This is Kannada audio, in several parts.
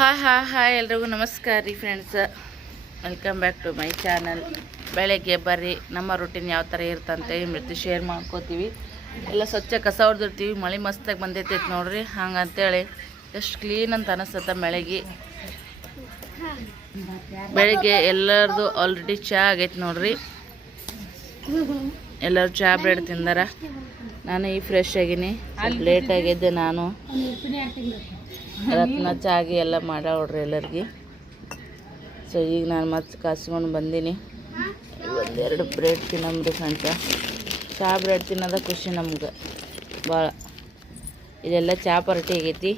ಹಾಯ್ ಹಾಯ್ ಹಾಯ್, ಎಲ್ರಿಗೂ ನಮಸ್ಕಾರ ರೀ friends welcome back to my channel ಬೆಳಗ್ಗೆ ಬರ್ರಿ, ನಮ್ಮ ರೂಟೀನ್ ಯಾವ ಥರ ಇರ್ತಂತೇಳಿ ಮೃತಿ ಶೇರ್ ಮಾಡ್ಕೋತೀವಿ. ಎಲ್ಲ ಸ್ವಚ್ಛ ಕಸ ಹೊಡೆದಿರ್ತೀವಿ, ಮಳೆ ಮಸ್ತಾಗಿ ಬಂದೈತೈತೆ ನೋಡ್ರಿ. ಹಂಗಂತೇಳಿ ಎಷ್ಟು ಕ್ಲೀನ್ ಅಂತ ಅನಿಸ್ತದ ಬೆಳಗ್ಗೆ. ಬೆಳಗ್ಗೆ ಎಲ್ಲರದು ಆಲ್ರೆಡಿ ಚಹಾ ಆಗೈತೆ ನೋಡ್ರಿ. ಎಲ್ಲರೂ ಚಹಾ ಬ್ರೆಡ್ ತಿಂದಾರ. ನಾನು ಈ ಫ್ರೆಶ್ ಆಗೀನಿ. ಲೇಟ್ ಆಗಿದ್ದೆ ನಾನು. ರತ್ನ ಚಾಗಿ ಎಲ್ಲ ಮಾಡೋಡ್ರಿ ಎಲ್ಲರಿಗೆ. ಸೊ ಈಗ ನಾನು ಮತ್ತೆ ಕಾಸ್ಕೊಂಡು ಬಂದೀನಿ. ಒಂದೆರಡು ಬ್ರೆಡ್ ತಿನ್ನಬೇಕು ಅಂತ ಚಾ ಬ್ರೆಡ್ ತಿನ್ನೋದ ಖುಷಿ ನಮ್ಗೆ. ಭಾಳ ಇದೆಲ್ಲ ಚಾ ಪರಟಿ ಆಗೈತಿ.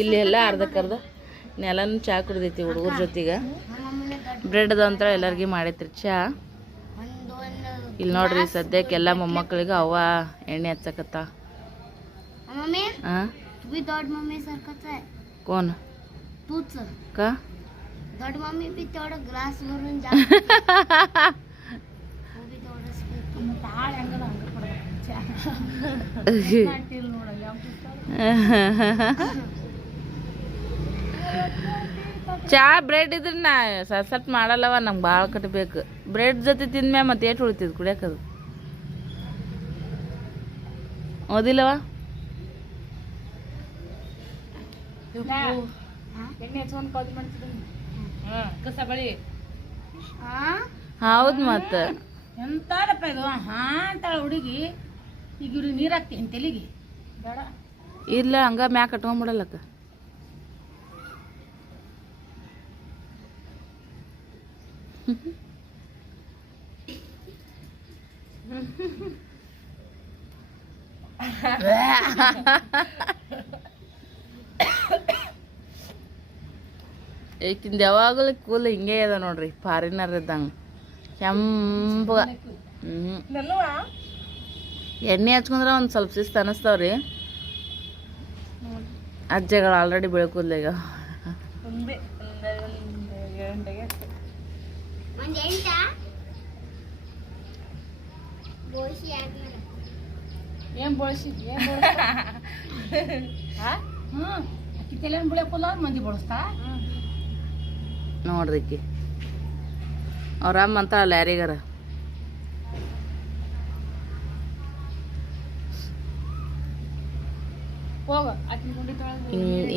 ಇಲ್ಲಿ ಎಲ್ಲ ಅರ್ಧಕ್ಕರ್ಧ ನೆಲನೂ ಚಹಾ ಕುಡ್ದೈತಿ ಹುಡುಗರ ಜೊತೆಗೆ. ಬ್ರೆಡ್ ಅಂತ ಎಲ್ಲರಿಗೂ ಮಾಡೈತ್ರಿ ಚಹಾ ಇಲ್ಲಿ ನೋಡ್ರಿ ಸದ್ಯಕ್ಕೆಲ್ಲ ಮೊಮ್ಮಕ್ಕಳಿಗೂ ಅವ್ವ ಎಣ್ಣೆ ಹಚ್ಚಕತ್ತ. ಹಾಂ तुम्ही दॉड मम्मी सारखंच आहे कोण तूच का दॉड मम्मी बी तेवढं ग्लास भरून जा तू बी तेवढंच पितो. ಚಾ ಬ್ರೆಡ್ ಇದ್ರೆ ನಾ ಸಟ್ ಸಟ್ ಮಾಡಲ್ಲವ ನಂಗೆ ಭಾಳ ಕಟ್ಟಬೇಕು ಬ್ರೆಡ್ ಜೊತೆ ತಿಂದ್ಮ್ಯಾ ಮತ್ತೆ ಏಟು ಉಳಿತದ ಕುಡಿಯೋಕದು ಓದಿಲ್ಲವ ಕಸ ಬಳಿ. हा? ಹೌದು ಮತ್ತೆ. ಎಂತಾರಪ್ಪ ಇದು? ಹಾ ಅಂತಾಳ ಹುಡುಗಿ. ಈಗ ಇವ್ರಿಗೆ ನೀರ್ ಹಾಕ್ತೀನಿ ತಲೆಗೆ. ಬೇಡ. ಇಲ್ಲ ಹಂಗ ಮ್ಯಾಕ್ ಕಟ್ಕೊಂಬಿಡಲ್ಲಕ್ಕ ಈಕಿಂದ ಯಾವಾಗಲೂ ಕೂಲ್ ಹಿಂಗೆ ಅದ ನೋಡ್ರಿ ಫಾರಿನರ್ ಇದ್ದಂಗೆ. ಕೆಂಪಗ. ಎಣ್ಣೆ ಹಚ್ಕೊಂಡ್ರೆ ಒಂದು ಸ್ವಲ್ಪ ಶಿಸ್ತು ಅನಿಸ್ತಾವ್ರಿ. ಅಜ್ಜಗಳು ಆಲ್ರೆಡಿ ಬೆಳಕೂದ್ಲ ಈಗ. ಏನ್ ಬಳಸಿದ್ಯ ಮಂದಿ ಬಳಸ್ತಾ? ನೋಡ್ರಿ ಅವ್ರಮ್ಮಂತ ಅವ್ರ ಅಮ್ಮ ಅಂತ ಅಲ್ಲ ಯಾರಿಗಾರ?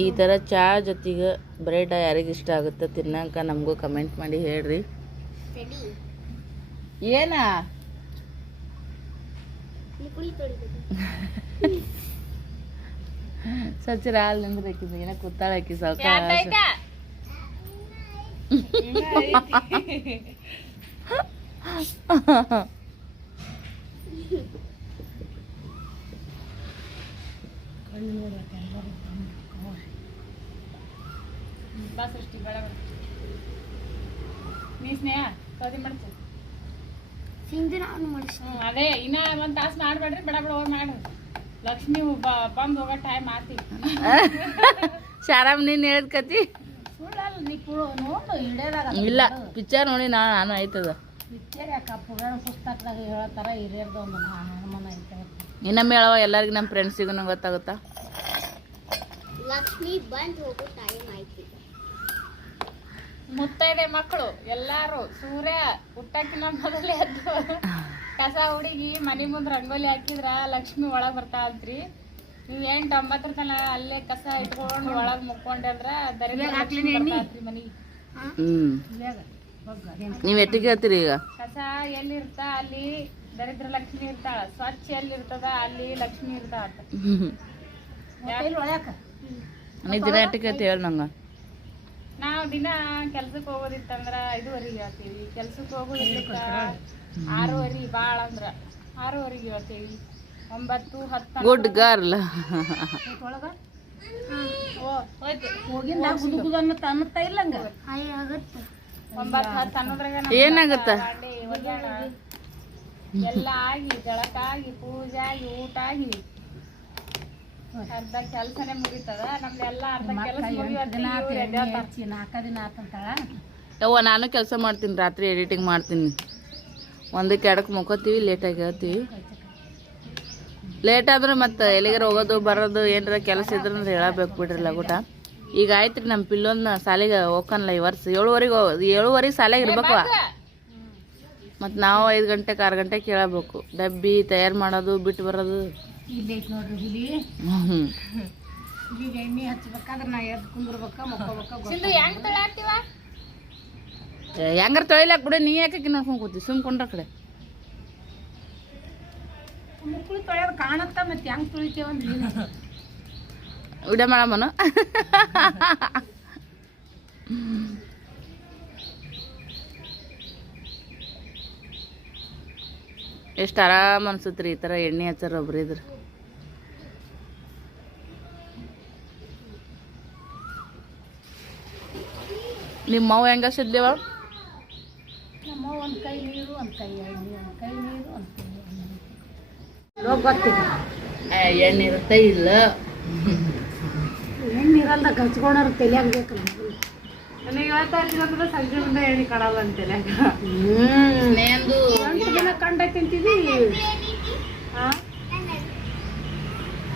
ಈ ಥರ ಚಾ ಜೊತೆಗೆ ಬ್ರೆಡ್ ಯಾರಿಗೆ ಇಷ್ಟ ಆಗುತ್ತೆ ತಿನ್ನಂಕ ನಮಗೂ ಕಮೆಂಟ್ ಮಾಡಿ ಹೇಳ್ರಿ. ರೆಡಿ ಸಚಿರ ಹಾಲು ನಿಂದ್ರಕಿ ಏನ ಕೂತಾಳಕಿ ಸಾವ್ಕಾಶ. ಬಾ ಸ್ನೇಹ ಕದಿ ಮಾಡ್ತೀನಿ ಹ್ಮ್ ಅದೇ, ಇನ್ನ ಒಂದ್ ತಾಸ್ ಮಾಡ್ಬೇಡ್ರಿ, ಬೇಡ ಬೇಡ ಹೋಗಿ ಮಾಡ್ರಿ ಲಕ್ಷ್ಮಿ ಬಂದ್ ಹೋಗೋ ಟೈಮ್ ಆತಿ. ಶಾರಾಮ್, ನೀನ್ ಹೇಳಿದ ಕತಿ ಸುಳ್ಳಲ್ಲ ನೀ ಪುಳು ನೋಡು ಹಿಡಿಯೋದಾಗ ಇಲ್ಲ ಪಿಕ್ಚರ್ ನೋಡಿ ನಾ ನಾನು ಆಯ್ತದ. ಪಿಕ್ಚರ್ ಯಾಕ ಪುರಾಣ ಪುಸ್ತಕದಾಗ ಹೇಳ್ತಾರ ಹಿರಿಯರ್ದು ಒಂದು ಹನುಮಾನ ಐತೆ. ಇನ್ನೊಮ್ಮೆ ಹೇಳವ ಎಲ್ಲರಿಗೂ ನಮ್ಮ ಫ್ರೆಂಡ್ಸಿಗೂ ಗೊತ್ತಾಗುತ್ತಾ? ಲಕ್ಷ್ಮಿ ಬಂದ್ ಹೋಗೋ ಟೈಮ್ ಆಯ್ತು. ಮುತ್ತೈದೆ ಮಕ್ಕಳು ಎಲ್ಲಾರು ಸೂರ್ಯ ಹುಟ್ಟಕ್ಕಿನ ಮೊದಲೇ ಎದ್ದು ಕಸ ಹುಡುಗಿ ಮನೆ ಮುಂದೆ ರಂಗೋಲಿ ಹಾಕಿದ್ರ ಲಕ್ಷ್ಮಿ ಒಳಗೆ ಬರ್ತಾ ಅಂತ್ರಿ. ನೀವ್ ಎಂಟ್ ಒಂಬತ್ತರ ತನ ಅಲ್ಲೇ ಕಸ ಇಟ್ಕೊಂಡು ಒಳಗ್ ಮುಕ್ಕೊಂಡ್ರ ಮನಿಗೆ ಹ್ಮ್. ನೀವ್ ಎಟ್ಟಿಗೆ ಹೇಳ್ತೀರಿ ಈಗ? ಕಸ ಎಲ್ಲಿರ್ತ ಅಲ್ಲಿ ದರಿದ್ರ ಲಕ್ಷ್ಮಿ ಇರ್ತಾಳ ಸ್ವಚ್ಛ ಎಲ್ಲಿ ಇರ್ತದ ಅಲ್ಲಿ ಲಕ್ಷ್ಮಿ ಇರ್ತಾಳ ನೀ ದಿನ ಎಟ್ಟಿಗೆ ಹೇಳ್ತಿ ಹೇಳಿ ನಂಗೆ. ನಾವ್ ದಿನ ಕೆಲ್ಸಕ್ಕೆ ಹೋಗೋದಿತ್ತಂದ್ರ ಐದುವರೆಗೆ ಹೇಳ್ತೀವಿ. ಕೆಲ್ಸಕ್ಕೆ ಹೋಗೋದಿತ್ತ ಆರೂವರೆ ಬಾಳ ಅಂದ್ರ ಆರೂವರೆಗೆ ಹೇಳ್ತೀವಿ. ಒಂಬತ್ತು ಹತ್ತು ಗುಡ್ ಗರ್ಲ್ ಏನಾಗುತ್ತ ಎಲ್ಲ ಆಗಿ ಜಳಕ ಆಗಿ ಪೂಜೆ ಆಗಿ ಊಟ ಆಗಿ ಅರ್ಧ ಕೆಲ್ಸನೇ ಮುಗಿತದ. ನಮ್ದೆಲ್ಲ ಅರ್ಧ ಕೆಲಸ ಮುಗಿಯೋತ್ತಿಗೆ ನಾಲ್ಕ ದಿನ ಆತಂತಾಳ ಯವ್ವ ನಾನು ಕೆಲಸ ಮಾಡ್ತೀನಿ ರಾತ್ರಿ ಎಡಿಟಿಂಗ್ ಮಾಡ್ತೀನಿ. ಒಂದಕ್ಕೆ ಎಡಕ್ಕೆ ಮುಖತೀವಿ ಲೇಟಾಗಿ ಹೇಳ್ತೀವಿ. ಲೇಟ್ ಆದ್ರೆ ಮತ್ತೆ ಎಲ್ಲಿಗಾರ ಹೋಗೋದು ಬರೋದು ಏನಾರ ಕೆಲಸ ಇದ್ರೆ ಹೇಳಬೇಕು ಬಿಡ್ರಿ ಲಗುಟ ಈಗ ಆಯ್ತ್ರಿ ರೀ ನಮ್ಮ ಪಿಲ್ಲೊಂದು ಶಾಲೆಗೆ ಹೋಗಲ್ಲ ಈ ವರ್ಷ. ಏಳುವರೆಗೆ ಏಳುವರೆಗೆ ಸಾಲಿಗೆ ಇರ್ಬೇಕು ಮತ್ತು ನಾವು ಐದು ಗಂಟೆಗೆ ಆರು ಗಂಟೆಗೆ ಕೇಳಬೇಕು ಡಬ್ಬಿ ತಯಾರು ಮಾಡೋದು ಬಿಟ್ಟು ಬರೋದು. ಹ್ಞೂ ಹೆಂಗಾರ ತೊಳಿಲಾಕ ಬಿಡು ನೀ ಯಾಕೆ ಸುಮ್ ಕೂತಿ? ಸುಮ್ಕೊಂಡ್ರ ಕಡೆ. ಮುಕ್ಕಳು ತೊಳೆಯೋದು ಕಾಣತ್ತ ಮತ್ತೆ ಹೆಂಗ್ ತೊಳಿತೇವಂದ್ರಿ ಉಡ ಮಾಡಮ್ಮನು ಎಷ್ಟು ಆರಾಮ್ ಅನ್ಸುತ್ತೆ ರೀ ಈ ಥರ ಎಣ್ಣೆ ಹಚ್ಚಾರ ಒಬ್ರು ಇದ್ರೆ. ನಿಮ್ಮ ಮಾವು ಹೆಂಗ ಸಿದ್ಲೇವ ನಮ್ಮ ಒಂದು ಕೈ ನೀರು ಒಂದು ಕೈ ಎಣ್ಣೆ ಒಂದು ಕೈ ನೀರು ಒಂದು ಕೈ ಎಣ್ಣೆ ಇರುತ್ತೆ ಇಲ್ಲ. ತಲೆಯಾಗ ಬೇಕಲ್ಲ ನನಗೆ ಇವತ್ತು ಸಂಜೆ ಮುಂದೆ ಎಣ್ಣೆ ಕಾಣಲ್ಲ ಅಂತೇಳಿ ಹ್ಮ್ ನೇಂದು ಎಂಟು ದಿನ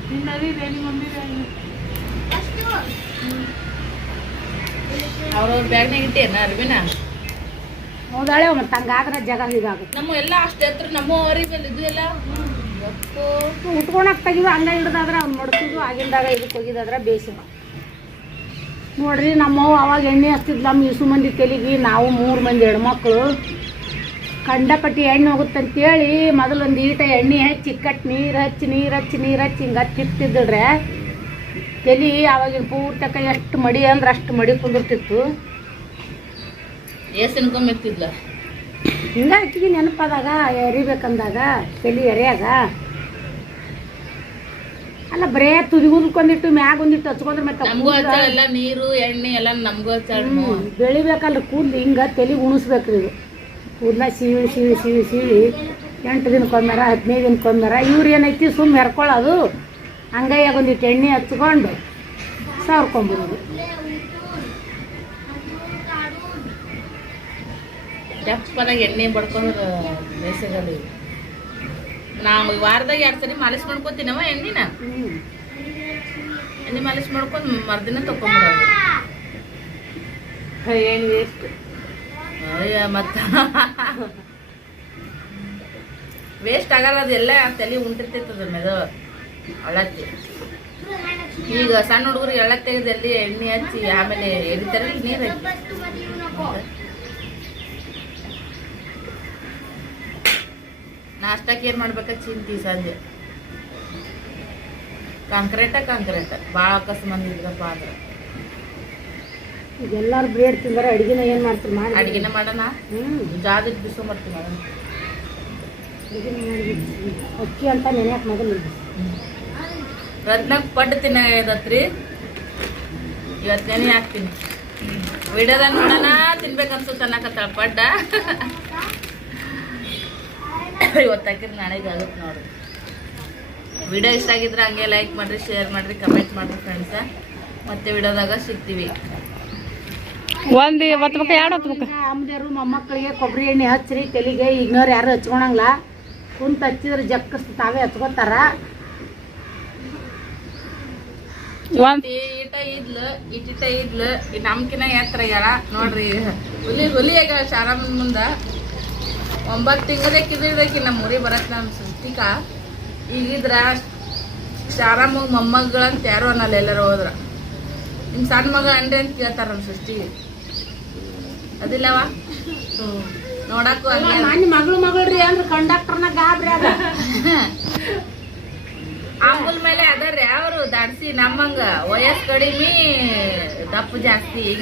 ನಿನ್ನದಿ ಮಮ್ಮಿ ಬೇನಿ ಅವ್ರವ್ರ ಬ್ಯಾಗ್ನಾಗ ಇಟ್ಟೇನ ಅರ್ಬಿನ ಹೌದಾಳೆ ಮತ್ತೆ ಹಂಗಾದ್ರೆ ಜಗ ಇದಾಗುತ್ತೆ ನಮ್ಮ ಎಲ್ಲ ಅಷ್ಟು ಹತ್ರ ನಮ್ಮ ಅವ್ರಿಗೆ ಮೇಲೆ ಇದು ಎಲ್ಲ ಉಟ್ಕೊಳಕ್ ತೆಗಿದು ಹಂಗ ಹಿಡ್ದಾದ್ರೆ ಅವ್ನು ಮಡ್ತಿದ್ವು ಆಗಿಂದಾಗ ಇದಕ್ಕೆ ಹೋಗಿದಾದ್ರೆ ಬೇಸಿಗೆ ನೋಡ್ರಿ ನಮ್ಮವ್ವ ಅವಾಗ ಎಣ್ಣೆ ಹಚ್ತಿದ್ಲ ನಮ್ಮ ಇಸು ಮಂದಿ ತೆಲಿಗಿ ನಾವು ಮೂರು ಮಂದಿ ಹೆಣ್ಮಕ್ಳು ಕಂಡಪಟ್ಟಿ ಎಣ್ಣೆ ಹೋಗುತ್ತಂತೇಳಿ ಮೊದಲೊಂದು ಈಟ ಎಣ್ಣೆ ಹಚ್ಚಿ ಕಟ್ ನೀರು ಹಚ್ಚಿ ನೀರು ಹಚ್ಚಿ ನೀರು ಹಚ್ಚಿ ಹಿಂಗೆ ಹಚ್ಚಿತ್ತಿದ್ರೆ ತಲೆ ಅವಾಗಿನ ಪೂರ್ತಕ ಎಷ್ಟು ಮಡಿ ಅಂದ್ರೆ ಅಷ್ಟು ಮಡಿ ಕುಂದಿರ್ತಿತ್ತು. ಹಿಂಗ ಹಚ್ಚಿಗೆ ನೆನಪಾದಾಗ ಎರಿಬೇಕಂದಾಗ ತಲೆ ಎರಿಯಾಗ. ಅಲ್ಲ ಬರೇ ತುದಿ ಉಲ್ಕೊಂಡಿಟ್ಟು ಮ್ಯಾಗ ಒಂದಿಟ್ಟು ಹಚ್ಕೊಂಡ್ರೆ ಮತ್ತೆ ನಮಗೂ ಎಲ್ಲ ನೀರು ಎಣ್ಣೆ ಎಲ್ಲ ನಮಗೂ ಹಚ್ಚಾಳ ಹ್ಮ್, ಬೆಳಿಬೇಕಲ್ಲ ಕೂದ್ಲು ಹಿಂಗ ತಲೆ ಉಣಿಸ್ಬೇಕ್ರಿ ಇದು. ಕೂದ್ಲ ಸೀಳಿ ಸೀಳಿ ಸೀಳಿ ಸೀಳಿ ಎಂಟು ದಿನಕ್ಕೊಂದರ ಹದಿನೈದು ದಿನಕ್ಕೊಂದರ ಇವ್ರು ಏನೈತಿ ಸುಮ್ಮ ಹೆರ್ಕೊಳ್ಳೋದು ಹಂಗೈಯಾಗ ಒಂದಿಟ್ಟು ಎಣ್ಣೆ ಹಚ್ಕೊಂಡು ಸಾವ್ರ್ಕೊಂಬಿಡೋದು ತೆಪ್ಪನಾಗ ಎಣ್ಣೆ ಬಡ್ಕೊಂಡು ಬೇಸಿಗಲ್ಲಿ ನಾವು ವಾರದಾಗ ಎರಡು ಸರಿ ಮಾಲಿಶ್ ಮಾಡ್ಕೊತೀನವ ಎಣ್ಣೆನ ಎಣ್ಣೆ ಮಾಲಿಶ್ ಮಾಡ್ಕೊಂಡು ಮರ್ದಿನ ಏನು ವೇಸ್ಟ್? ಅಯ್ಯ ಮತ್ತ? ವೇಸ್ಟ್ ಆಗಲ್ಲ ಅದೆಲ್ಲ ತಲೆ ಉಂಟಿರ್ತೈತದ ಮೇಲೆ ಅಳತ್ತಿ ಈಗ ಸಣ್ಣ ಹುಡುಗರು ಎಳ್ಳ ತೆಗೆದು ಎಲ್ಲಿ ಎಣ್ಣೆ ಹಚ್ಚಿ ಆಮೇಲೆ ಎಡಿತಾರೆ ನೀರು ಐತಿ ನಾಷ್ಟಕ್ಕೆ ಏನು ಮಾಡ್ಬೇಕ? ಚಿಂತಿ ಸಂಜೆ. ಕಾಂಕ್ರೇಟ ಕಾಂಕ್ರೇಟ ಭಾಳ ಅಕಸ್ಮಾತ್ ಇದ್ರಪ್ಪ ಅಂದ್ರೆ ಎಲ್ಲಾರು ಬ್ರೇಡ್ ತಿಂದರೆ ಅಡಿಗೆನ ಏನು ಮಾಡ್ತೀರಿ? ಮಾಡಿ ಅಡಿಗೆನ ಮಾಡೋಣ. ಹ್ಞೂ ಜಾದ ಬಿಸ್ಕೊಂಬರ್ತೀನಿ ಮಾಡೋಣ. ಅಡಿಗೆನ ಮಾಡಿ ಅಕ್ಕಿ ಅಂತ ನೆನೆಯಕ್ಕೆ ಮೊದಲು ರತ್ನಕ್ ಪಡ್ಡು ತಿನ್ನತ್ರಿ ಇವತ್ತು ನೆನೆ ಹಾಕ್ತೀನಿ. ವಿಡಿಯೋದಾಗ ನೋಡೋಣ ತಿನ್ಬೇಕನ್ಸುತ್ತೆ ಅನ್ನಕತ್ತಾಳ ಪಡ್ಡ. ಇವತ್ತು ಹಾಕಿದ್ರೆ ನಾಳೆಗೆ ಆಗುತ್ತೆ ನೋಡ್ರಿ ವಿಡಿಯೋ ಇಷ್ಟ ಆಗಿದ್ರೆ ಹಂಗೆ ಲೈಕ್ ಮಾಡಿರಿ ಶೇರ್ ಮಾಡಿರಿ ಕಮೆಂಟ್ ಮಾಡಿರಿ ಫ್ರೆಂಡ್ಸ ಮತ್ತೆ ವಿಡಿಯೋದಾಗ ಸಿಗ್ತೀವಿ. ಒಂದು ಹೊತ್ಬೇಕು ಎರಡು ಹೊತ್ಬೇಕು ಮೊಮ್ಮಕ್ಕಳಿಗೆ ಕೊಬ್ಬರಿ ಎಣ್ಣೆ ಹಚ್ಚ್ರಿ ತಲೆಗೆ ಈಗಿನವ್ರು ಯಾರು ಹಚ್ಕೊಳಂಗಿಲ್ಲ. ಕುಂತ ಹಚ್ಚಿದ್ರೆ ಜಕ್ಕಸ್ ತಾವೇ ಹಚ್ಕೋತಾರ. ಒಂದು ಈಟ ಇದ್ಲು ಇಟ್ಟಿಟ ಇದ್ಲು ನಮ್ಕಿನ ಎತ್ತರ ಯಾರ ನೋಡ್ರಿ ಹುಲಿ ಹುಲಿ ಆಗ ಶಾರಮ್ಮನ ಮುಂದ. ಒಂಬತ್ತು ತಿಂಗಳಕ್ಕೆ ಇದ್ರಕಿ ನಮ್ಮ ಊರಿಗೆ ಬರತ್ತೆ ನಮ್ಮ ಸುತ್ತಿಕ ಈಗಿದ್ರ ಶಾರಮ್ಮ ಮೊಮ್ಮಗಳಂತ ಯಾರು ಅನ್ನಲ್ಲ ಎಲ್ಲರೂ ಹೋದ್ರ. ನಿಮ್ಮ ಸಣ್ಣ ಮಗ ಅಂಡೆ ಅಂತ ಕೇಳ್ತಾರೆ ನಮ್ಮ ಸೃಷ್ಟಿಗೆ ಅದಿಲ್ಲವ? ನೋಡಕ್ಕೂ ಅಲ್ಲ ನನ್ನ ಮಗಳು ಮಗಳ್ರಿ ಅಂದ್ರೆ ಕಂಡಕ್ಟರ್ನ ಗಾಬ್ರಿ ಅದ. ಆಂಬುಲ್ ಮೇಲೆ ಅದರ್ರಿ ಅವರು ದಾಡ್ಸಿ ನಮ್ಮಂಗ ವಯಸ್ ಕಡಿಮೆ ದಪ್ಪ ಜಾಸ್ತಿ ಈಗ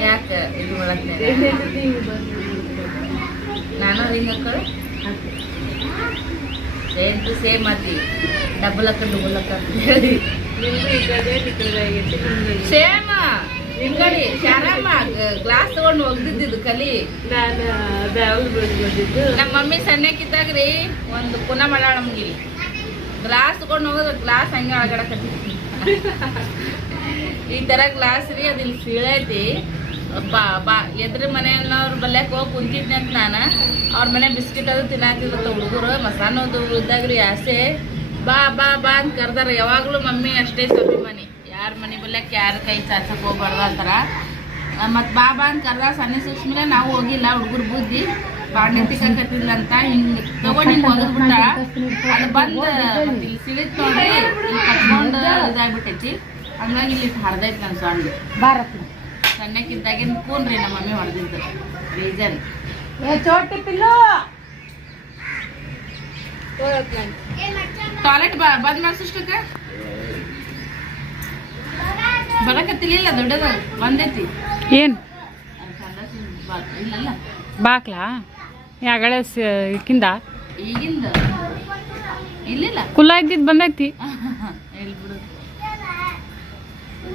ಯಾಕ? ಇದು ನಾನು ಹಿಂಗ ಹಾಕೊಳ್ಳು ಸೇಮ್ ಟು ಸೇಮ್ ಅತಿ ಡಬಲ್ ಹಾಕ ಡಬಲ್ ಹಾಕ ಹೇಳಿ ಸೇಮ್ ಹಿಂಗಡಿ ಶಾರಮ್ಮ ಗ್ಲಾಸ್ ತಗೊಂಡು ಒಗ್ದಿದ್ದು ಕಲಿ. ನಮ್ಮ ಮಮ್ಮಿ ಸಣ್ಣಕ್ಕಿದ್ದಾಗ್ರಿ ಒಂದು ಪುನ ಮಾಡಾಳ ನಮ್ಗೆ ಗ್ಲಾಸ್ ತಗೊಂಡು ಹೋಗೋದು ಗ್ಲಾಸ್ ಹಂಗೆ ಒಳಗಡಕತ್ತಿ ಈ ತರ ಗ್ಲಾಸ್ ರೀ ಅದು ಇಲ್ಲಿ ಸೀಳೈತಿ ಬಾ ಬಾ, ಎದ್ರ ಮನೆಯವ್ರ ಬಲ್ಯಾಕ ಹೋಗಿ ಕುಂತಿದ್ನೆ ಅಂತ ನಾನು. ಅವ್ರ ಮನೆ ಬಿಸ್ಕಿಟ್ ಅದು ತಿನ್ನಾತಿದ್ದ ಹುಡುಗರು ಮಸಾನದು ಇದ್ದಾಗ್ರಿ ಆಸೆ. ಬಾ ಬಾ ಬಾ ಅಂತ ಕರ್ದಾರ. ಯಾವಾಗಲೂ ಮಮ್ಮಿ ಅಷ್ಟೇ ಅಭಿಮಾನಿ ಯಾರ ಮನೆ ಬಲ್ಯಾಕ ಯಾರ ಕೈ ಚಾಚಕ್ ಹೋಗ್ಬಾರ್ದು ಅಂತಾರ ಮತ್ತು ಬಾ ಬಾ ಅಂತ ಕರ್ದ ಸಣ್ಣ ಸುಸ್ಮೇಲೆ ನಾವು ಹೋಗಿಲ್ಲ, ಹುಡುಗರು ಬುದ್ಧಿ. ಬಾಂಡೆ ತಿಕ್ಕತ್ತಿಲ್ಲ ಅಂತ ಹಿಂಗೆ ತಗೊಂಡು ಹಿಂಗೆ ಅದು ಬಂದು ಸಿಳಿತ್ ಕಟ್ಕೊಂಡು ಇದಾಗ್ಬಿಟ್ಟೈತಿ. ಹಂಗಾಗಿ ಇಲ್ಲಿ ಹರ್ದೈತೆ ನನ್ನ ಸಣ್ಣ ಭಾರತ್ ಸಣ್ಣಕ್ಕಿದ್ದಾಗಿನ ಕೂನ್ ರೀ ನಮ್ಮ ಮಮ್ಮಿ ಹೊಡೆದಿದ್ದು. ರೀಸನ್ ಏ ಚೋಟಿ ಪಿಲ್ಲು. ಟಾಯ್ಲೆಟ್ ಬಾ ಬಂದ್ ಮಾಡ್ಸಷ್ಟಕ್ಕ? ಬರಕತ್ತಿಲ್ಲ ದೊಡ್ಡದ. ಬಂದೈತಿ ಏನು? ಇಲ್ಲಲ್ಲ. ಬಾಕ್ಲಾ? ಯಾಗಳೆ ಇಕ್ಕಿಂದ? ಈಗಿಂದ? ಇಲ್ಲಿಲ್ಲ. ಕುಲ್ಲ ಇದ್ದಿದ್ದು ಬಂದೈತಿ ಇಲ್ಲಿ ಬಿಡು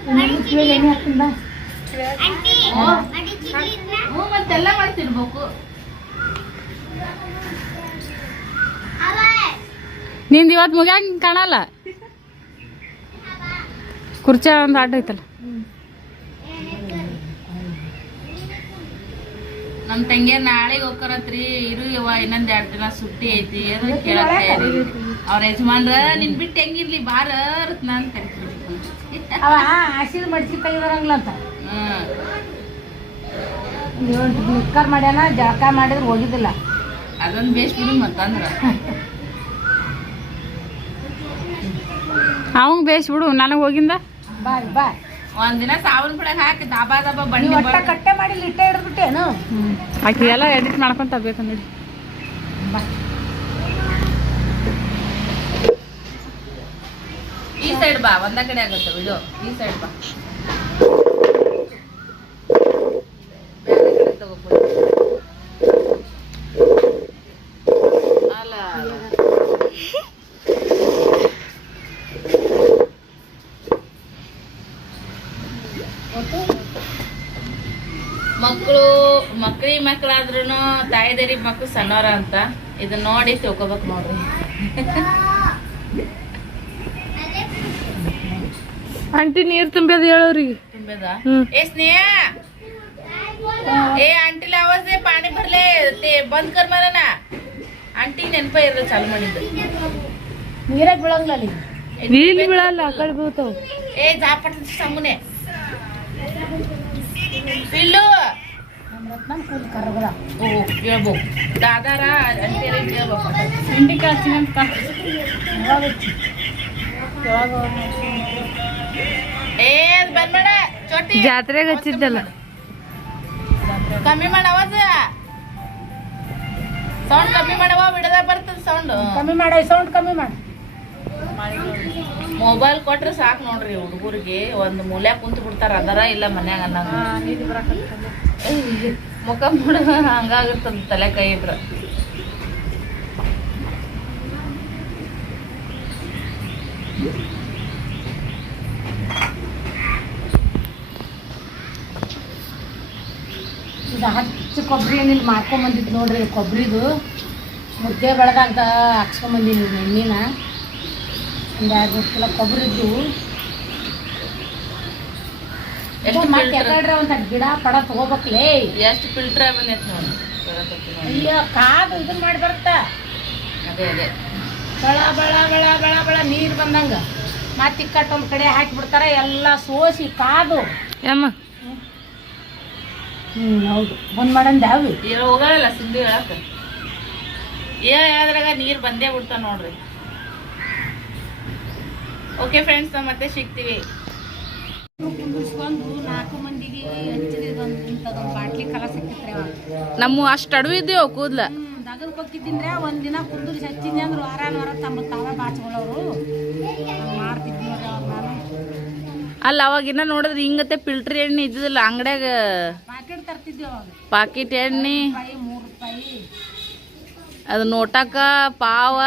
ಎಣ್ಣೆ ಬಾ ಹ್ಞೂ ಮತ್ತೆಲ್ಲ ಮಾಡ್ತಿರ್ಬೇಕು. ನಿಂದು ಇವತ್ತು ಮುಗ್ಯಾಕ ಕಾಣಲ್ಲ? ಕುರ್ಚಿ ಒಂದು ಆಟ ಐತಲ್ಲ. ನಮ್ಮ ತಂಗಿ ನಾಳೆ ಹೋಗ್ಕರತ್ರಿ ಇರು ಯವ್ವ ಇನ್ನೊಂದ್ ಎರಡ್ ದಿನ ಸುಟ್ಟಿ ಐತಿ ಏನೋ ಕೇಳತ್ತೆ ಅವ್ರ ಯಜಮಾನ್ರ ನಿನ್ ಬಿಟ್ಟು ಹೆಂಗಿರ್ಲಿ ಬಾರ ಅಂತ ಅವ ಹಸಿರು ಮಡ್ಸಿ ಬರಂಗಿಲ್ಲ ಅಂತ. ಹ್ಮ್ ನಿಕ್ಕರ್ ಮಾಡ್ಯಾನ ಜಳಕ ಮಾಡಿದ್ರೆ ಹೋಗಿದ್ದಿಲ್ಲ. ಅದೊಂದು ಬೇಸ್ ಬಿಡು ಮತ್ತಂದ್ರ. ಅವಂಗ ಬೇಸ್ ಬಿಡು ನನಗೆ ಹೋಗಿಂದ? ಬಾ ಬಾ. ಒಂದಿನ ಸಾವನ್ ಕೂಡ ಹಾಕಿ ದಾಬಾ ದಾಬಾ ಬಣ್ಣ ಬಣ್ಣಿ ಒಟ್ಟ ಕಟ್ಟೆ ಮಾಡಿ ಲಿಟ್ಟ ಹಿಡಿದ್ಬಿಟ್ಟೇನು ಹಾಕಿ ಎಲ್ಲ ಎಡಿಟ್ ಮಾಡ್ಕೊಂತ ನೋಡಿ. ಬಾ. ಸೈಡ್ ಬಾ, ಒಂದ ಕಡೆ ಆಗುತ್ತೆ ವಿಡಿಯೋ ಈ ಸೈಡ್ ಬಾ. ಮಕ್ಕಳು ಮಕ್ಳಿಗೆ ಮಕ್ಕಳಾದ್ರೂ ತಾಯಿದರಿ ಮಕ್ಕಳು ಸಣ್ಣವ್ರ ಅಂತ. ಇದನ್ನ ನೋಡಿ ತಿಳ್ಕೊಬೇಕು ನೋಡ್ರಿ. ಆಂಟಿ ನೀರು ತುಂಬ್ಯದ ಹೇಳೋರಿಗೆ ತುಂಬೆದ ಹ್ಮ್. ए स्नेहा ए आंटीला आवाज दे पाणी भरले ते बंद कर मला ना ಆಂಟಿ ನೆನಪ ಇರೋ ಚಾಲು ಮಾಡಿದ್ದು ನೀರಾಗ ಬೀಳಂಗಿಲ್ಲ ಅಲ್ಲಿ ನೀರು ಬೀಳಲ್ಲ ಆ ಕಡೆ ಬೀಳ್ತಾವ ಏ ಜಾಪಟ್ ಸಂಗುನೆ ಪಿಲ್ಲು ನಮ್ಮ ರತ್ನ ಕೂಲ್ ಕರ್ಗದ ಓ ಹೇಳ್ಬೋ ದಾದಾರ ಅಂತೀರ ಹೇಳ್ಬೇಕು ಹಿಂಡಿ ಕಾಸ್ತೀನಿ ಅಂತ ಜಾತ್ರೆಗೆ ಹಚ್ಚಿದ್ದಲ್ಲ. ಕಮ್ಮಿ ಮಾಡ. ಅವಾಜ ಸೌಂಡ್ ಕಮ್ಮಿ ಮಾಡವ ಬಿಡದ ಬರ್ತದ ಸೌಂಡ್. ಕಮ್ಮಿ ಮಾಡ ಸೌಂಡ್ ಕಮ್ಮಿ ಮಾಡ. ಮೊಬೈಲ್ ಕೊಟ್ರೆ ಸಾಕು ನೋಡ್ರಿ ಹುಡುಗರಿಗೆ. ಒಂದು ಮೂಲೆ ಕುಂತು ಬಿಡ್ತಾರ ಅದರ ಇಲ್ಲ ಮನ್ಯಾಗ ಅನ್ನಂಗ. ಮುಖ ಮುಡ ಹಂಗಾಗಿರ್ತದ ತಲೆ ಕೈ ಇಟ್ರ ಇದು ಹಚ್ಚ ಕೊಬ್ಬರಿ ಏನಿಲ್ಲ ಮಾಡ್ಕೊಂಬಂದಿದ್ದು ನೋಡ್ರಿ ಕೊಬ್ಬರಿದು ಮುದ್ದೆ ಬೆಳೆದಾಗ ಹಾಕ್ಸ್ಕೊಂಬಂದಿನಿ ಎಣ್ಣೆನ ಒಂದು ಎರಡು ಮೂರು ಕಿಲೋ ಕೊಬ್ಬರಿ ಇದ್ದು ಎಷ್ಟು ಮತ್ತೆ ಫಿಲ್ಟರ್? ಒಂದು ಗಿಡ ಪಡ ತಗೋಬೇಕ್ಲೇ ಎಷ್ಟು ಫಿಲ್ಟರ್ ಬಂದೈತೆ ನೋಡಿ. ಅಯ್ಯೋ ಕಾದು ಇದನ್ನ ಮಾಡಿ ಬರ್ತಾ. ಅದೇ ಅದೇ. ಬಳ ಬಳ ಬಳ ಬಳ ಬಳ ನೀರು ಬಂದಂಗ. ಮತ್ತೆ ಇಕ್ಕಟ್ಟು ಒಂದು ಕಡೆ ಹಾಕಿಬಿಡ್ತಾರೆ ಎಲ್ಲ ಸೋಸಿ ಕಾದು. ಯಮ್ಮ. ಹ್ಞೂ ಹೌದು. ಬಂದ್ ಮಾಡಂದ ಈಗ ಹೋಗಲ್ಲ ಸುದ್ದಿ ಹೇಳಕ್ಕೆ. ಏ ಹೇಳದ್ರಾಗ ನೀರು ಬಂದೇ ಬಿಡ್ತಾವ ನೋಡ್ರಿ. ಓಕೆ ಫ್ರೆಂಡ್ಸ್ ಮತ್ತೆ ಸಿಗ್ತೀವಿ. ನಾಲ್ಕು ಮಂದಿಗೆ ಒಂದು ಇಂಥದೊಂದು ಬಾಟ್ಲಿ ಕಲಸ ಹಾಕಿತ್ರಿ ಅವ ನಮ್ಮ ಅಷ್ಟು ಅಡವಿ ಇದ್ದೇವು ಕೂದ್ಲ? ಒಂದಿನ ಕೊಕ್ಕಿದ್ದಿಂದ್ರೆ ಒಂದ್ ದಿನ ಕುಂದಿರಿಸಿ ಹಚ್ಚಿದ್ನಿ ಅಂದ್ರೆ ವಾರ ವಾರ ತಮ್ಮ ತಾವ ಬಾಚ್ಕೊಳ್ಳೋರು ಅಲ್ಲ ಅವಾಗಿನ್ನ ನೋಡಿದ್ರೆ ಹಿಂಗತ್ತೆ ಫಿಲ್ಟರ್ ಎಣ್ಣೆ ಇದ್ದಿದ್ದಿಲ್ಲ ಅಂಗಡ್ಯಾಗ ಪಾಕಿಟ್ ಎಣ್ಣೆ. ಅದು ನೋಟಕ ಪಾವ.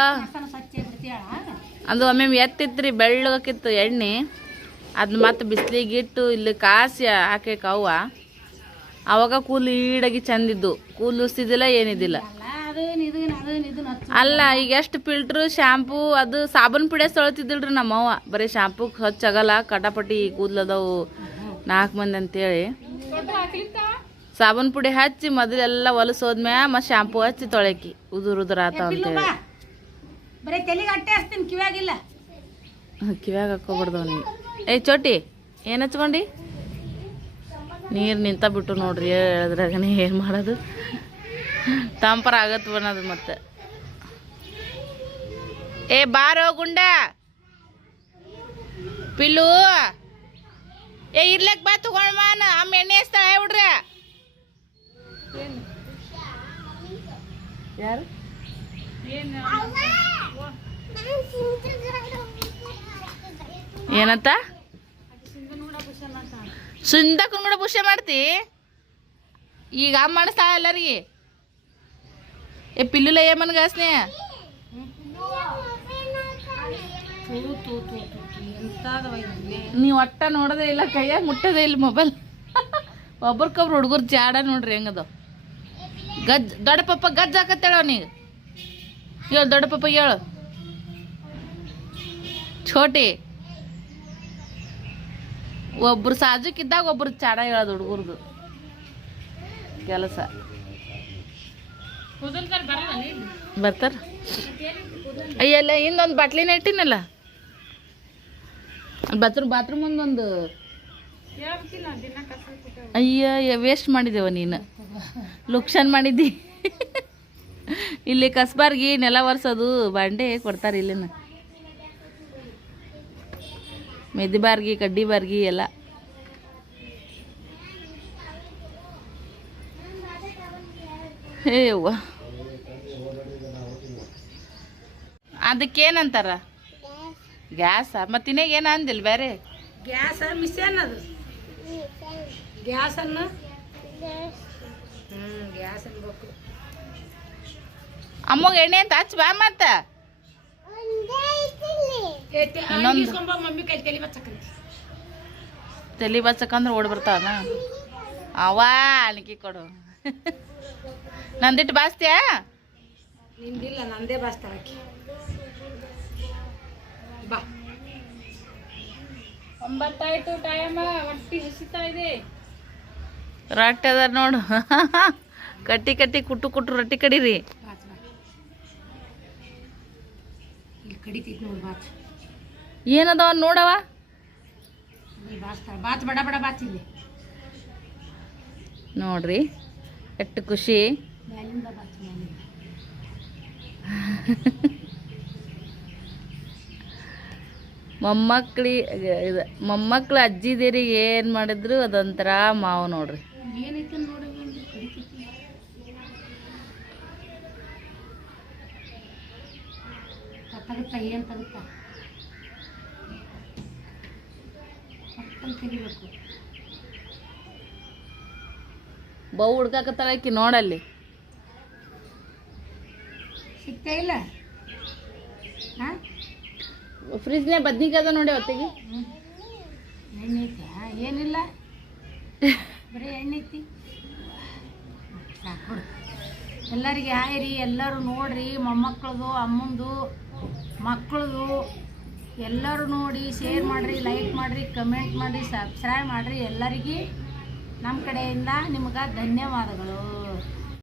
ಅದು ಒಮ್ಮೆ ಎತ್ತಿತ್ರಿ ಬೆಳ್ಳಗಾಕಿತ್ತು ಎಣ್ಣೆ. ಅದನ್ನ ಮತ್ತೆ ಬಿಸಿಲಿಗಿಟ್ಟು ಇಲ್ಲಿ ಕಾಸಿ ಹಾಕಿ ಕವ್ವ ಅವಾಗ ಕೂದಲು ಈಡಾಗಿ ಚಂದಿದ್ದು. ಕೂದಲು ಉಸಿದಿಲ್ಲ ಏನಿದ್ದಿಲ್ಲ. ಅಲ್ಲ ಈಗ ಎಷ್ಟು ಫಿಲ್ಟರ್ ಶಾಂಪೂ ಅದು ಸಾಬೂನ್ ಪುಡೆ ನಮ್ಮ ನಮ್ಮವ್ವ ಬರೀ ಶಾಂಪೂ ಹಚ್ಚಾಗಲ್ಲ ಕಟಾಪಟಿ ಕೂದಲದವು ನಾಲ್ಕು ಮಂದಿ ಅಂತೇಳಿ. ಸಾಬೂನ್ ಪುಡಿ ಹಚ್ಚಿ ಮೊದಲೆಲ್ಲ ಹೊಲಸೋದ್ಮ್ಯಾ ಮತ್ತೆ ಶಾಂಪೂ ಹಚ್ಚಿ ತೊಳಕಿ. ಉದುರು ಉದುರು ಆತಾವ ಅಂತೇಳಿ. ಬಾ ಬರೀ ತಲೆಗೆ ಅಟ್ಟೆ ಹಚ್ತೀನಿ ಕಿವ್ಯಾಗಿಲ್ಲ. ಕಿವ್ಯಾಗ ಏಯ್ ಚೋಟಿ ಏನು ಹಚ್ಕೊಂಡಿ? ನೀರು ನಿಂತ ಬಿಟ್ಟು ನೋಡ್ರಿ ಹೇಳಿದ್ರಾಗನೇ ಏನು ಮಾಡೋದು? ತಂಪರ ಆಗತ್ ಅನ್ನೋದು ಮತ್ತೆ. ಏ, ಬಾರೋ ಗುಂಡ. ಪಿಲ್ಲು. ಏ, ಇರ್ಲಕ್ ಬಾ ತಗೊಂಡ್ ಮಾನ. ಅಮ್ಮ ಎಣ್ಣೆ ಹಚ್ತಾಳ ಹೇಳ್ಬಿಡ್ರಿ ಯಾರು? ಏನಂತ? ಸುಂದಕ್ಕೂ ಕೂಡ ಪುಷ್ಯ ಮಾಡ್ತಿ? ಈಗ ಅಮ್ಮ ಮಾಡಿಸ್ತಾಳ ಎಲ್ಲರಿಗೆ? ಏ పిల్లులు ಏಮನ್ ಗಾಸ್ನೆ ನೀವು ಒಟ್ಟ ನೋಡೋದೇ ಇಲ್ಲ ಕೈಯಾಗ ಮುಟ್ಟೋದೇ ಇಲ್ಲ ಮೊಬೈಲ್ ಒಬ್ರಕೊಬ್ರು ಹುಡುಗರು ಜಾಡ ನೋಡ್ರಿ ಹೆಂಗದ? ಗಜ್ ದೊಡ್ಡ ಪಪ್ಪ ಗಜ್ಜ ಹಾಕತ್ತೇಳ ನೀ ಹೇಳು ದೊಡ್ಡ ಪಪ್ಪ ಹೇಳು. ಛೋಟಿ. ಒಬ್ರು ಸಾಜುಕಿದ್ದಾಗ ಒಬ್ರು ಚಾಡ ಹೇಳೋದು ಹುಡುಗರ್ದು. ಕೆಲಸ. ಬರ್ತಾರ? ಅಯ್ಯಲ್ಲ ಇನ್ನೊಂದು ಬಾಟ್ಲಿನ ಇಟ್ಟಿನಲ್ಲ? ಬಾತ್ರೂಮ್ ಬಾತ್ರೂಮ್ ಒಂದೊಂದು. ಅಯ್ಯ ವೇಸ್ಟ್ ಮಾಡಿದೆವ ನೀನು. ಲುಕ್ಷನ್ ಮಾಡಿದ್ದಿ. ಇಲ್ಲಿ ಕಸ್ಬಾರ್ಗಿ ನೆಲ ಒರೆಸೋದು ಬಾಂಡೆ ಕೊಡ್ತಾರೆ ಇಲ್ಲಿನ? ಮೆದಿ ಬಾರ್ಗಿ ಕಡ್ಡಿ ಬಾರ್ಗಿ ಎಲ್ಲ. ಹೇ ಯವ್ವ ಅದಕ್ಕೇನಂತಾರ? ಗ್ಯಾಸ. ಮತ್ತಿನಾಗ ಏನ ಅಂದಿಲ್ಲ ಬೇರೆ ಗ್ಯಾಸ್ ಮಿಷನ್ ಅದು. ಗ್ಯಾಸ್ ಅನ್ನು ಹ್ಮ್ ಗ್ಯಾಸ್ ಅನ್ಬೇಕು ಅಮ್ಮಗ ಎಣ್ಣೆ ಅಂತ ಹಚ್ಚ ಬಾ ಮತ್ತ. ತಲೆ ಬಚ್ಚಕಂದ್ರೆ ಓಡಿ ಬರ್ತಾವನ ಅವ ಅಣಿಕೆ ಕೊಡು. ನಂದಿಟ್ಟು ಬಾಸ್ತ್ಯಾ? ನಿಂದಿಲ್ಲ ನಂದೇ ಬಾಸ್ತಾರ ಬಾ. ಒಂಬತ್ತಾಯ್ತು ಟೈಮ್ ಹೊಟ್ಟಿ ಹಸಿತಾ ಇದೆ. ರೊಟ್ಟಿ ಅದ ನೋಡು. ಕಟ್ಟಿ ಕಟ್ಟಿ ಕುಟ್ಟು ಕುಟ್ಟು ರೊಟ್ಟಿ ಕಡಿರಿ. ಏನದವ ನೋಡವ? ನೋಡ್ರಿ ಎಷ್ಟು ಖುಷಿ. ಮೊಮ್ಮಕ್ಳಿ ಇದು ಮೊಮ್ಮಕ್ಳು ಅಜ್ಜಿದೇರಿಗೆ ಏನು ಮಾಡಿದ್ರು ಅದೊಂಥರ ಮಾವು ನೋಡ್ರಿ. ಬೌ ಹುಡ್ಕಾಕತ್ತಾಳ ಆಕಿ ನೋಡಲ್ಲಿ. ಸಿಗ್ತಾ ಇಲ್ಲ? ಫ್ರಿಜ್ನೇ ಬದ್ನಿಕಾಯ್ದ ನೋಡಿ ಹೊತ್ತಿಗೆ. ಏನಿಲ್ಲ. ಬರೀ ಎಣ್ಣೆ ಐತಿ ಸಾಕು ಬಿಡು. ಎಲ್ಲರಿಗೆ ಹಾಯ್ರಿ ಎಲ್ಲರೂ ನೋಡ್ರಿ, ಮೊಮ್ಮಕ್ಕಳದು, ಅಮ್ಮಂದು, ಮಕ್ಕಳದು, ಎಲ್ಲರೂ ನೋಡಿ ಶೇರ್ ಮಾಡಿರಿ ಲೈಕ್ ಮಾಡಿರಿ ಕಮೆಂಟ್ ಮಾಡಿರಿ ಸಬ್ಸ್ಕ್ರೈಬ್ ಮಾಡಿರಿ ಎಲ್ಲರಿಗೆ. ನಮ್ಮ ಕಡೆಯಿಂದ ನಿಮ್ಗೆ ಧನ್ಯವಾದಗಳು.